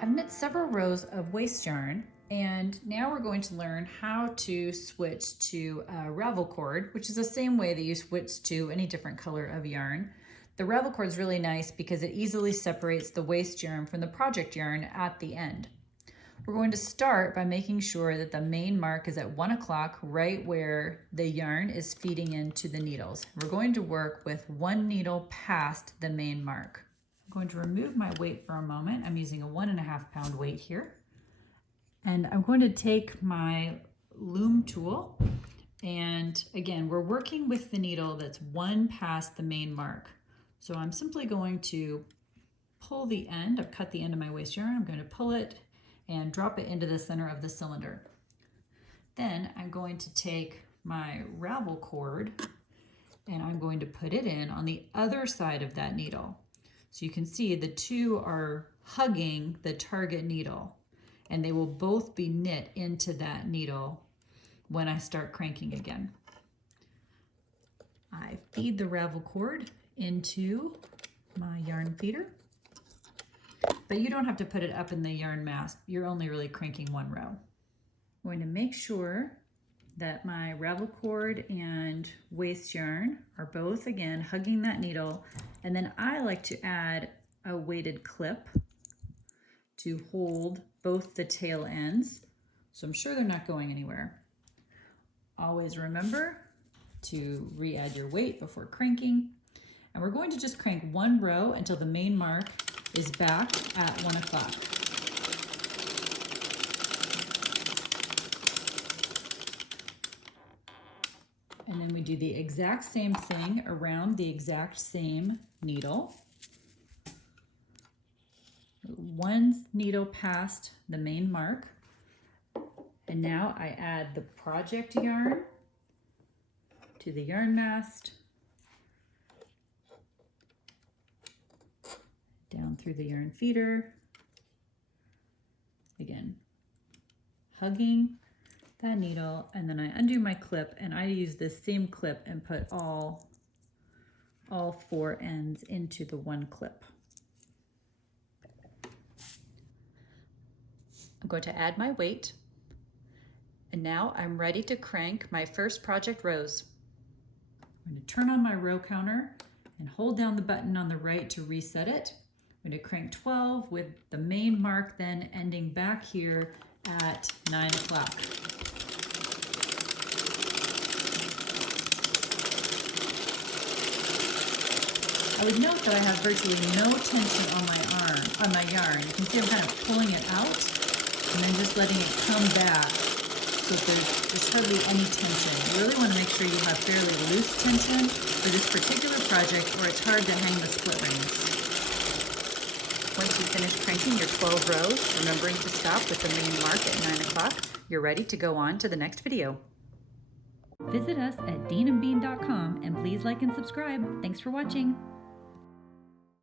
I've knit several rows of waste yarn, and now we're going to learn how to switch to a ravel cord, which is the same way that you switch to any different color of yarn. The ravel cord is really nice because it easily separates the waste yarn from the project yarn at the end. We're going to start by making sure that the main mark is at 1 o'clock, right where the yarn is feeding into the needles. We're going to work with one needle past the main mark. I'm going to remove my weight for a moment. I'm using a 1.5 pound weight here. And I'm going to take my loom tool, and again, we're working with the needle that's one past the main mark. So I'm simply going to pull the end. I've cut the end of my waste yarn. I'm going to pull it and drop it into the center of the cylinder. Then I'm going to take my ravel cord and I'm going to put it in on the other side of that needle. So you can see the two are hugging the target needle, and they will both be knit into that needle when I start cranking again. I feed the ravel cord into my yarn feeder, but you don't have to put it up in the yarn mass. You're only really cranking one row. I'm going to make sure that my ravel cord and waste yarn are both, again, hugging that needle, and then I like to add a weighted clip to hold both the tail ends, so I'm sure they're not going anywhere. Always remember to re-add your weight before cranking, and we're going to just crank one row until the main mark is back at 1 o'clock. And then we do the exact same thing around the exact same needle. One needle past the main mark. And now I add the project yarn to the yarn mast, down through the yarn feeder, again, hugging that needle, and then I undo my clip and I use this same clip and put all 4 ends into the one clip. I'm going to add my weight, and now I'm ready to crank my first project rows. I'm going to turn on my row counter and hold down the button on the right to reset it. I'm going to crank 12 with the main mark then ending back here at 9 o'clock. I would note that I have virtually no tension on my yarn. You can see I'm kind of pulling it out and then just letting it come back, so there's hardly any tension. You really want to make sure you have fairly loose tension for this particular project, or it's hard to hang the split rings. Once you finish cranking your 12 rows, remembering to stop with the main mark at 9 o'clock, you're ready to go on to the next video. Visit us at deanandbean.com and please like and subscribe. Thanks for watching.